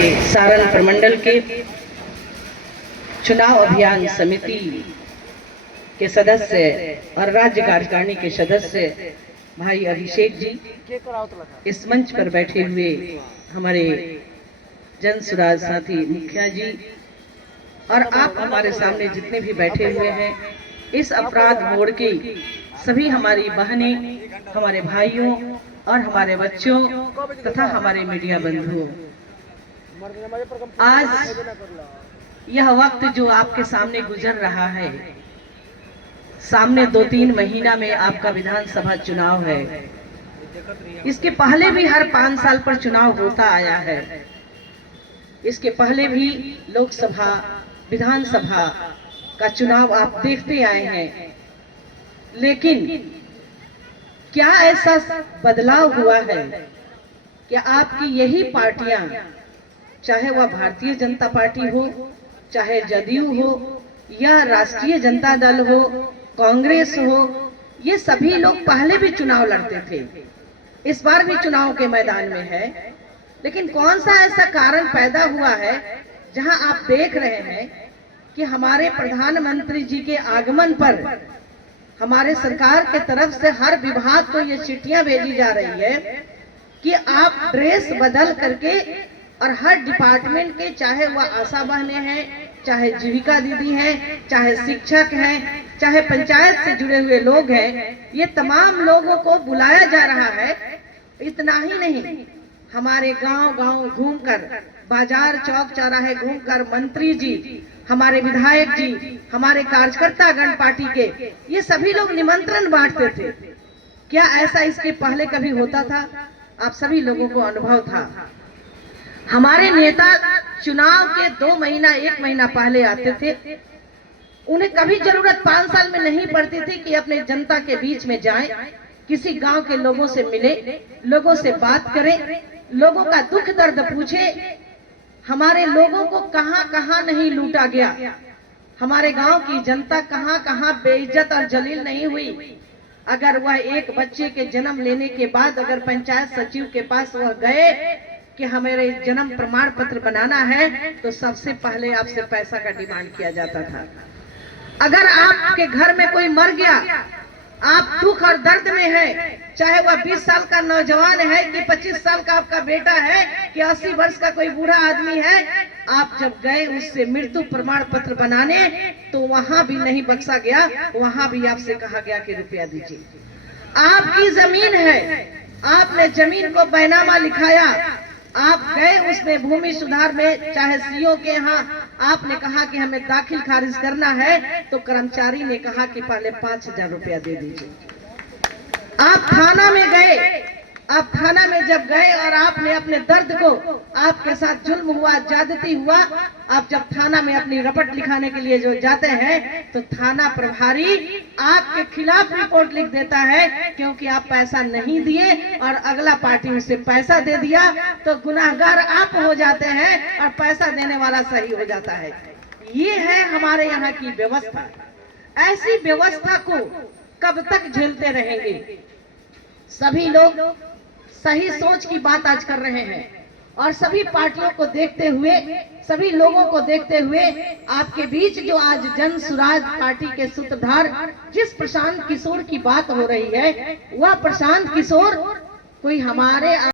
सारण प्रमंडल के चुनाव अभियान समिति के सदस्य और राज्य कार्यकारिणी के सदस्य भाई अभिषेक जी, इस मंच पर बैठे हुए हमारे जन सुराज साथी मुखिया जी और आप हमारे सामने जितने भी बैठे हुए हैं, इस अपराध मोड़ की सभी हमारी बहनें, हमारे भाइयों और हमारे बच्चों तथा हमारे मीडिया बंधुओं, आज यह वक्त जो आपके सामने गुजर रहा है, सामने 2-3 महीना में आपका विधानसभा चुनाव है। इसके पहले भी हर 5 साल पर चुनाव होता आया है। इसके पहले भी लोकसभा, विधानसभा का चुनाव आप देखते आए हैं, लेकिन क्या ऐसा बदलाव हुआ है कि आपकी यही पार्टियां, चाहे वह भारतीय जनता पार्टी हो, चाहे जदयू हो या राष्ट्रीय जनता दल हो, कांग्रेस हो, ये सभी लोग पहले भी चुनाव लड़ते थे, इस बार भी चुनाव के मैदान में है। लेकिन कौन सा ऐसा कारण पैदा हुआ है जहां आप देख रहे हैं कि हमारे प्रधानमंत्री जी के आगमन पर हमारे सरकार के तरफ से हर विभाग को ये चिट्ठियां भेजी जा रही है कि आप ड्रेस बदल करके और हर डिपार्टमेंट के, चाहे वह आशा बहने हैं, चाहे जीविका दीदी हैं, चाहे शिक्षक हैं, चाहे पंचायत से जुड़े हुए लोग हैं, ये तमाम लोगों को बुलाया जा रहा है। इतना ही नहीं, हमारे गांव-गांव घूमकर, बाजार चौक चौराहे घूमकर मंत्री जी, हमारे विधायक जी, हमारे कार्यकर्ता गण पार्टी के, ये सभी लोग निमंत्रण बांटते थे। क्या ऐसा इसके पहले कभी होता था? आप सभी लोगों को अनुभव था। हमारे नेता चुनाव के 2 महीना 1 महीना पहले आते थे। उन्हें कभी जरूरत 5 साल में नहीं पड़ती थी कि अपने जनता के बीच में जाएं, किसी गांव के लोगों से मिले, लोगों से बात करें, लोगों का दुख दर्द पूछे, हमारे लोगों को कहां कहां नहीं लूटा गया, हमारे गांव की जनता कहां कहां बेइज्जत और जलील नहीं हुई। अगर वह एक बच्चे के जन्म लेने के बाद अगर पंचायत सचिव के पास वह गए कि हमारे जन्म प्रमाण पत्र बनाना है, तो सबसे पहले आपसे पैसा का डिमांड किया जाता था। अगर आपके घर में कोई मर गया, आप दुख और दर्द में हैं, चाहे वह 20 साल का नौजवान है कि 25 साल का आपका बेटा है कि 80 वर्ष का कोई बूढ़ा आदमी है, आप जब गए उससे मृत्यु प्रमाण पत्र बनाने, तो वहां भी नहीं बख्शा गया, वहां भी आपसे कहा गया कि रुपया दीजिए। आपकी जमीन है, आपने जमीन को बैनामा लिखाया, आप गए उसमें भूमि सुधार में, चाहे सीओ के यहाँ आपने कहा कि हमें दाखिल खारिज करना है, तो कर्मचारी ने कहा कि पहले 5000 रुपया दे दीजिए। आप थाना में गए, आप थाना में जब गए और आपने अपने दर्द को, आपके साथ जुल्म हुआ, ज्यादती हुआ, आप जब थाना में अपनी रपट लिखाने के लिए जो जाते हैं, तो थाना प्रभारी आपके खिलाफ रिपोर्ट लिख देता है, क्योंकि आप पैसा नहीं दिए और अगला पार्टी उसे पैसा दे दिया, तो गुनाहगार आप हो जाते हैं और पैसा देने वाला सही हो जाता है। ये है हमारे यहाँ की व्यवस्था। ऐसी व्यवस्था को कब तक झेलते रहेंगे? सभी लोग सही सोच की बात आज कर रहे हैं और सभी पार्टियों को देखते हुए, सभी लोगों को देखते हुए, आपके बीच जो आज जन सुराज पार्टी के सूत्रधार जिस प्रशांत किशोर की बात हो रही है, वह प्रशांत किशोर कोई हमारे